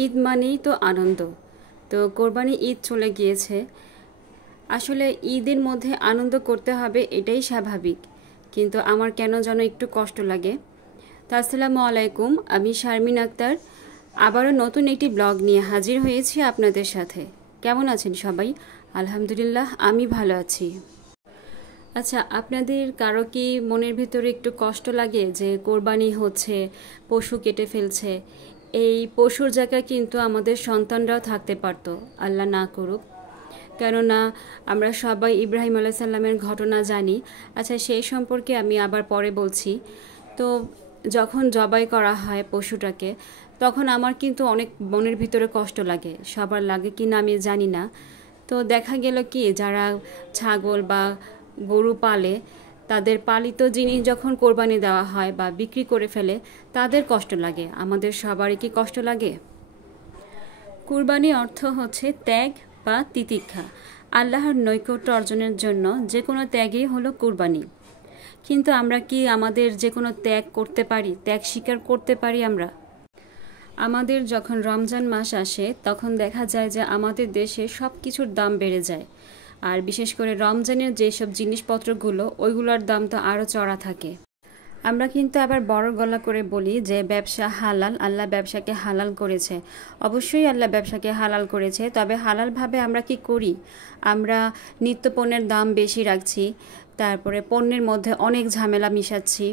ঈদ মানেই তো আনন্দ। তো কোরবানি ঈদ চলে গিয়েছে। আসলে ঈদের মধ্যে আনন্দ করতে হবে এটাই স্বাভাবিক, কিন্তু আমার কেন যেন একটু কষ্ট লাগে। তো আসসালামু আলাইকুম, আমি শারমিন আক্তার আবারও নতুন একটি ব্লগ নিয়ে হাজির হয়েছি আপনাদের সাথে। কেমন আছেন সবাই? আলহামদুলিল্লাহ, আমি ভালো আছি। আচ্ছা, আপনাদের কারো কি মনের ভিতরে একটু কষ্ট লাগে যে কোরবানি হচ্ছে, পশু কেটে ফেলছে? এই পশুর জায়গায় কিন্তু আমাদের সন্তানরাও থাকতে পারতো, আল্লাহ না করুক। কেননা আমরা সবাই ইব্রাহিম আলাইহিস সালামের ঘটনা জানি। আচ্ছা, সেই সম্পর্কে আমি আবার পরে বলছি। তো যখন জবাই করা হয় পশুটাকে, তখন আমার কিন্তু অনেক মনের ভিতরে কষ্ট লাগে। সবার লাগে কি না আমি জানি না। তো দেখা গেল কি, যারা ছাগল বা গরু পালে, তাদের পালিত জিনিস যখন কোরবানি দেওয়া হয় বা বিক্রি করে ফেলে, তাদের কষ্ট লাগে। আমাদের সবারই কি কষ্ট লাগে? কুরবানি অর্থ হচ্ছে ত্যাগ বা তিতিক্ষা। আল্লাহর নৈকট্য অর্জনের জন্য যে কোনো ত্যাগই হলো কুরবানি। কিন্তু আমরা কি আমাদের যে কোনো ত্যাগ করতে পারি, ত্যাগ স্বীকার করতে পারি আমরা? আমাদের যখন রমজান মাস আসে, তখন দেখা যায় যে আমাদের দেশে সব কিছুর দাম বেড়ে যায়। আর বিশেষ করে রমজানের যেসব জিনিসপত্রগুলো, ওইগুলোর দাম তো আরও চড়া থাকে। আমরা কিন্তু আবার বড় গলা করে বলি যে ব্যবসা হালাল, আল্লাহ ব্যবসাকে হালাল করেছে। অবশ্যই আল্লাহ ব্যবসাকে হালাল করেছে, তবে হালালভাবে আমরা কি করি? আমরা নিত্য পণ্যের দাম বেশি রাখছি, তারপরে পণ্যের মধ্যে অনেক ঝামেলা মিশাচ্ছি,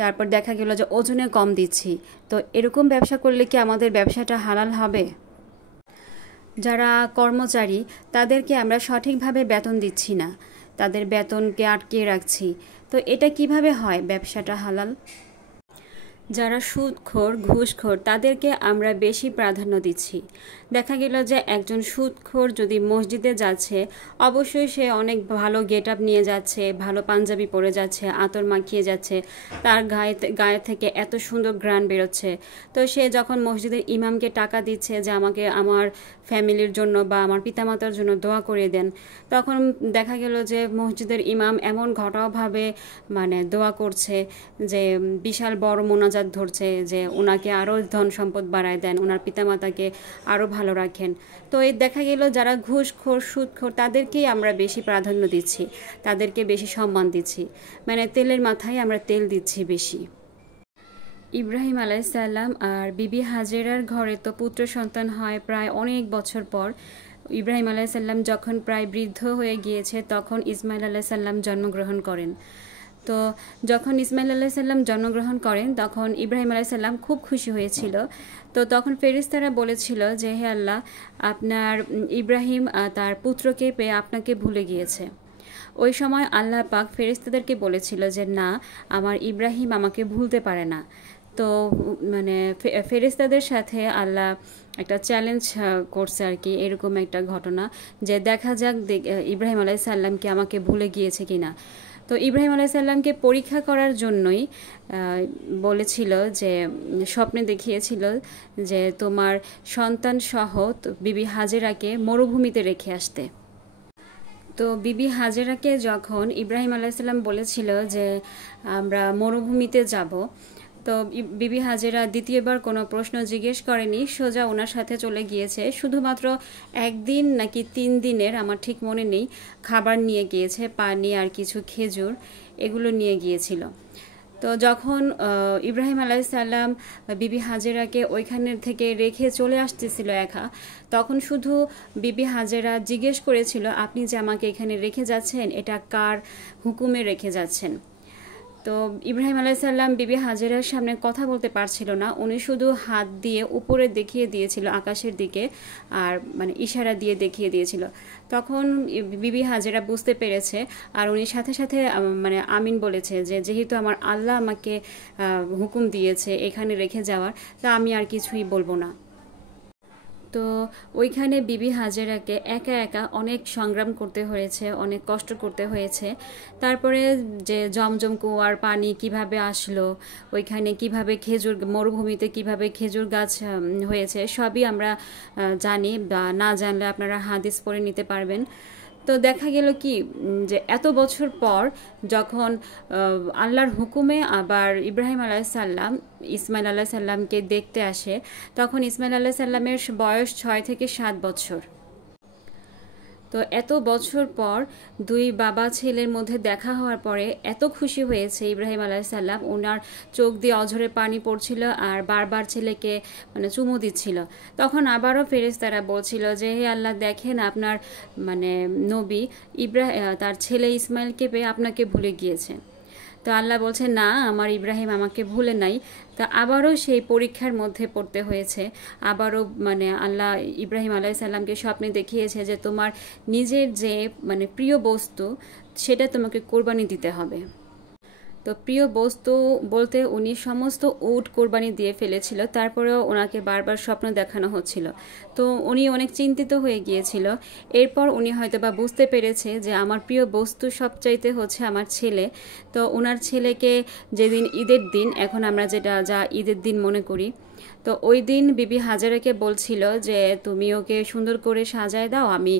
তারপর দেখা গেল যে ওজনে কম দিচ্ছি। তো এরকম ব্যবসা করলে কি আমাদের ব্যবসাটা হালাল হবে? যারা কর্মচারী, তাদেরকে আমরা সঠিকভাবে বেতন দিচ্ছি না, তাদের বেতনকে আটকে রাখছি। তো এটা কিভাবে হয় ব্যবসাটা হালাল? যারা সুদখোর, ঘুষখোর, তাদেরকে আমরা বেশি প্রাধান্য দিচ্ছি। দেখা গেল যে একজন সুদখোর যদি মসজিদে যাচ্ছে, অবশ্যই সে অনেক ভালো গেট আপ নিয়ে যাচ্ছে, ভালো পাঞ্জাবি পরে যাচ্ছে, আতর মাখিয়ে যাচ্ছে, তার গায়ে থেকে এত সুন্দর ঘ্রাণ বেরোচ্ছে। তো সে যখন মসজিদের ইমামকে টাকা দিচ্ছে যে আমাকে আমার ফ্যামিলির জন্য বা আমার পিতামাতার জন্য দোয়া করে দেন, তখন দেখা গেল যে মসজিদের ইমাম এমন ঘটাওভাবে দোয়া করছে যে বিশাল বড় মোনাজাত ধরছে যে ওনাকে আরও ধন সম্পদ বাড়ায় দেন, ওনার পিতামাতাকে আরও ভালো রাখেন। তো এই দেখা গেল যারা ঘুষখোর, সুদখোর, তাদেরকেই আমরা বেশি প্রাধান্য দিচ্ছি, তাদেরকে বেশি সম্মান দিচ্ছি। তেলের মাথায় আমরা তেল দিচ্ছি বেশি। ইব্রাহিম আলাইহিস সালাম আর বিবি হাজেরার ঘরে তো পুত্র সন্তান হয় প্রায় অনেক বছর পর। ইব্রাহিম আলাইহিস সালাম যখন প্রায় বৃদ্ধ হয়ে গিয়েছে, তখন ইসমাইল আলাইহিস সালাম জন্মগ্রহণ করেন। তো যখন ইসমাইল আলাইহিস সালাম জন্মগ্রহণ করেন, তখন ইব্রাহিম আলাইহিস সালাম খুব খুশি হয়েছিল। তো তখন ফেরেশতারা বলেছিল যে হে আল্লাহ, আপনার ইব্রাহিম তার পুত্রকে পেয়ে আপনাকে ভুলে গিয়েছে। ওই সময় আল্লাহ পাক ফেরেশতাদেরকে বলেছিল যে না, আমার ইব্রাহিম আমাকে ভুলতে পারে না। তো ফেরেশতাদের সাথে আল্লাহ একটা চ্যালেঞ্জ করছে আর কি, এরকম একটা ঘটনা যে দেখা যাক ইব্রাহিম আলাইহিস সালামকে আমাকে ভুলে গিয়েছে কিনা। তো ইব্রাহিম আলাইহিস সালামকে পরীক্ষা করার জন্যই বলেছিল যে স্বপ্নে দেখিয়েছিল যে তোমার সন্তান সহ বিবি হাজেরাকে মরুভূমিতে রেখে আসতে। তো বিবি হাজেরাকে যখন ইব্রাহিম আলাইহিস সালাম বলেছিল যে আমরা মরুভূমিতে যাব, তো বিবি হাজেরা দ্বিতীয়বার কোনো প্রশ্ন জিজ্ঞেস করেনি, সোজা ওনার সাথে চলে গিয়েছে। শুধুমাত্র একদিন নাকি 3 দিনের, আমার ঠিক মনে নেই, খাবার নিয়ে গিয়েছে, পানি আর কিছু খেজুর, এগুলো নিয়ে গিয়েছিল। তো যখন ইব্রাহিম আলাইহিস সালাম বিবি হাজেরাকে ওইখানে থেকে রেখে চলে আসতেছিল একা, তখন শুধু বিবি হাজেরা জিজ্ঞেস করেছিল, আপনি যে আমাকে এখানে রেখে যাচ্ছেন, এটা কার হুকুমে রেখে যাচ্ছেন? তো ইব্রাহিম আলাইহিস সালাম বিবি হাজেরার সামনে কথা বলতে পারছিল না, উনি শুধু হাত দিয়ে উপরে দেখিয়ে দিয়েছিল আকাশের দিকে, আর ইশারা দিয়ে দেখিয়ে দিয়েছিল। তখন বিবি হাজেরা বুঝতে পেরেছে, আর উনি সাথে সাথে আমিন বলেছে যে যেহেতু আমার আল্লাহ আমাকে হুকুম দিয়েছে এখানে রেখে যাওয়ার, তা আমি আর কিছুই বলবো না। তো ওইখানে বিবি হাজেরাকে একা একা অনেক সংগ্রাম করতে হয়েছে, অনেক কষ্ট করতে হয়েছে। তারপরে যে জমজম কুয়ার পানি কিভাবে আসলো, ওইখানে কিভাবে মরুভূমিতে কিভাবে খেজুর গাছ হয়েছে, সবই আমরা জানি, বা না জানলে আপনারা হাদিস পড়ে নিতে পারবেন। তো দেখা গেল কি যে এত বছর পর যখন আল্লাহর হুকুমে আবার ইব্রাহিম আলাইসাল্লাম ইসমাইল আলাইসাল্লামকে দেখতে আসে, তখন ইসমাইল আলাইসাল্লামের বয়স 6 থেকে 7 বছর। তো এত বছর পর দুই বাবা ছেলের মধ্যে দেখা হওয়ার পরে এত খুশি হয়েছে ইব্রাহিম আলাইসাল্লাম, ওনার চোখ দিয়ে অঝরে পানি পড়ছিল আর বারবার ছেলেকে মানে চুমু দিচ্ছিল। তখন আবারও ফেরেশতারা বলছিল যে হে আল্লাহ, দেখেন আপনার মানে নবী তার ছেলে ইসমাইলকে পেয়ে আপনাকে ভুলে গিয়েছে। তো আল্লাহ বলছে না, আমার ইব্রাহিম আমাকে ভুলে নাই। তা আবারও সেই পরীক্ষার মধ্যে পড়তে হয়েছে। আবারও মানে আল্লাহ ইব্রাহিম আলাইসাল্লামকে স্বপ্নে দেখিয়েছে যে তোমার নিজের যে মানে প্রিয় বস্তু সেটা তোমাকে কোরবানি দিতে হবে। তো প্রিয় বস্তু বলতে উনি সমস্ত উট কোরবানি দিয়ে ফেলেছিল, তারপরেও ওনাকে বারবার স্বপ্ন দেখানো হচ্ছিল। তো উনি অনেক চিন্তিত হয়ে গিয়েছিল। এরপর উনি হয়তো বা বুঝতে পেরেছে যে আমার প্রিয় বস্তু সবচাইতে হচ্ছে আমার ছেলে। তো ওনার ছেলেকে যেদিন ঈদের দিন, এখন আমরা যা ঈদের দিন মনে করি, তো ওই দিন বিবি হাজারাকে বলছিল যে তুমি ওকে সুন্দর করে সাজায় দাও, আমি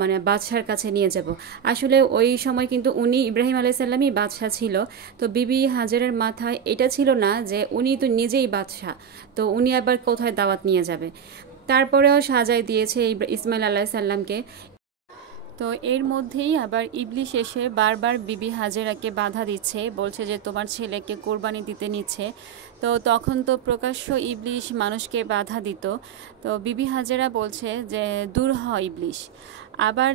মানে বাদশার কাছে নিয়ে যাব। আসলে ওই সময় কিন্তু উনি ইব্রাহিম আলাইসাল্লামই বাদশা ছিল। তো বিবি হাজারের মাথায় এটা ছিল না যে উনি তো নিজেই বাদশা, তো উনি আবার কোথায় দাওয়াত নিয়ে যাবে। তারপরেও সাজায় দিয়েছে ইসমাইল আলাইসাল্লামকে। তো এর মধ্যেই আবার ইবলিশ এসে বারবার বিবি হাজেরাকে বাধা দিচ্ছে, বলছে যে তোমার ছেলেকে কোরবানি দিতে নিচ্ছে। তো তখন তো প্রকাশ্য ইবলিশ মানুষকে বাধা দিত। তো বিবি হাজেরা বলছে যে দূর হ ইবলিশ। আবার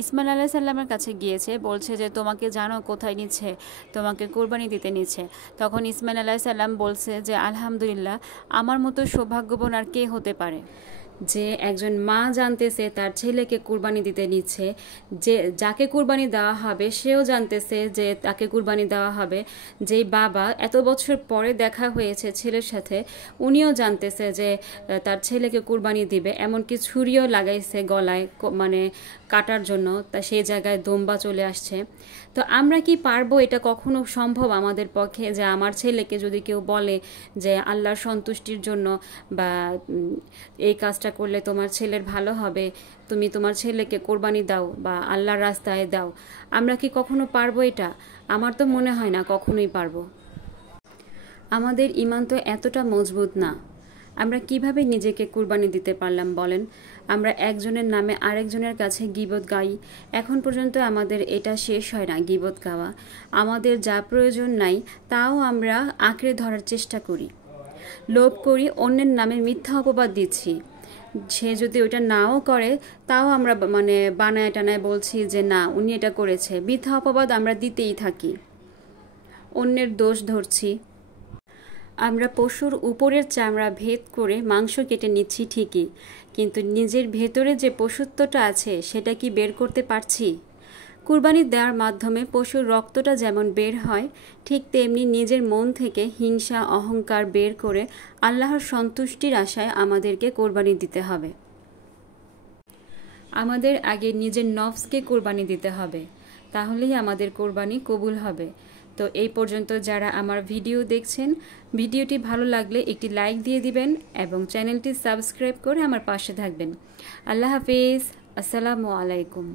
ইসমাইল আলাইসাল্লামের কাছে গিয়েছে, বলছে যে তোমাকে জানো কোথায় নিচ্ছে, তোমাকে কোরবানি দিতে নিচ্ছে। তখন ইসমাইল আলাইসাল্লাম বলছে যে আলহামদুলিল্লাহ, আমার মতো সৌভাগ্যবান আর কে হতে পারে যে একজন মা জানতেছে তার ছেলেকে কুরবানি দিতে নিচ্ছে, যে যাকে কুরবানি দেওয়া হবে সেও জানতেছে যে তাকে কুরবানি দেওয়া হবে। যেই বাবা এত বছর পরে দেখা হয়েছে ছেলের সাথে, উনিও জানতেছে যে তার ছেলেকে কুরবানি দিবে, এমনকি ছুরিও লাগাইছে গলায় মানে কাটার জন্য, তা সেই জায়গায় দম্বা চলে আসছে। তো আমরা কি পারবো? এটা কখনো সম্ভব আমাদের পক্ষে যে আমার ছেলেকে যদি কেউ বলে যে আল্লাহর সন্তুষ্টির জন্য বা এই কাজটা করলে তোমার ছেলের ভালো হবে, তুমি তোমার ছেলেকে কোরবানি দাও বা আল্লাহর রাস্তায় দাও, আমরা কি কখনো পারবো এটা? আমার তো মনে হয় না কখনোই পারবো। আমাদের ঈমান তো এতটা মজবুত না। আমরা কিভাবে নিজেকে কুরবানি দিতে পারলাম বলেন? আমরা একজনের নামে আরেকজনের কাছে গীবত গাই। এখন পর্যন্ত আমাদের এটা শেষ হয় না গীবত গাওয়া। আমাদের যা প্রয়োজন নাই তাও আমরা আঁকড়ে ধরার চেষ্টা করি, লোভ করি, অন্যের নামে মিথ্যা অপবাদ দিচ্ছি। সে যদি ওইটা নাও করে তাও আমরা মানে বানায় টানায় বলছি যে না উনি এটা করেছে। মিথ্যা অপবাদ আমরা দিতেই থাকি, অন্যের দোষ ধরছি। আমরা পশুর উপরের চামড়া ভেদ করে মাংস কেটে নিচ্ছি ঠিকই, কিন্তু নিজের ভেতরে যে পশুত্বটা আছে সেটা কি বের করতে পারছি? কুরবানি দেওয়ার মাধ্যমে পশুর রক্তটা যেমন বের হয়, ঠিক তেমনি নিজের মন থেকে হিংসা অহংকার বের করে আল্লাহর সন্তুষ্টির আশায় আমাদেরকে কোরবানি দিতে হবে। আমাদের আগে নিজের নফসকে কোরবানি দিতে হবে, তাহলেই আমাদের কোরবানি কবুল হবে। তো এই পর্যন্ত যারা আমার ভিডিও দেখছেন, ভিডিওটি ভালো লাগলে একটি লাইক দিয়ে দিবেন এবং চ্যানেলটি সাবস্ক্রাইব করে আমার পাশে থাকবেন। আল্লাহ হাফেজ, আসসালামু আলাইকুম।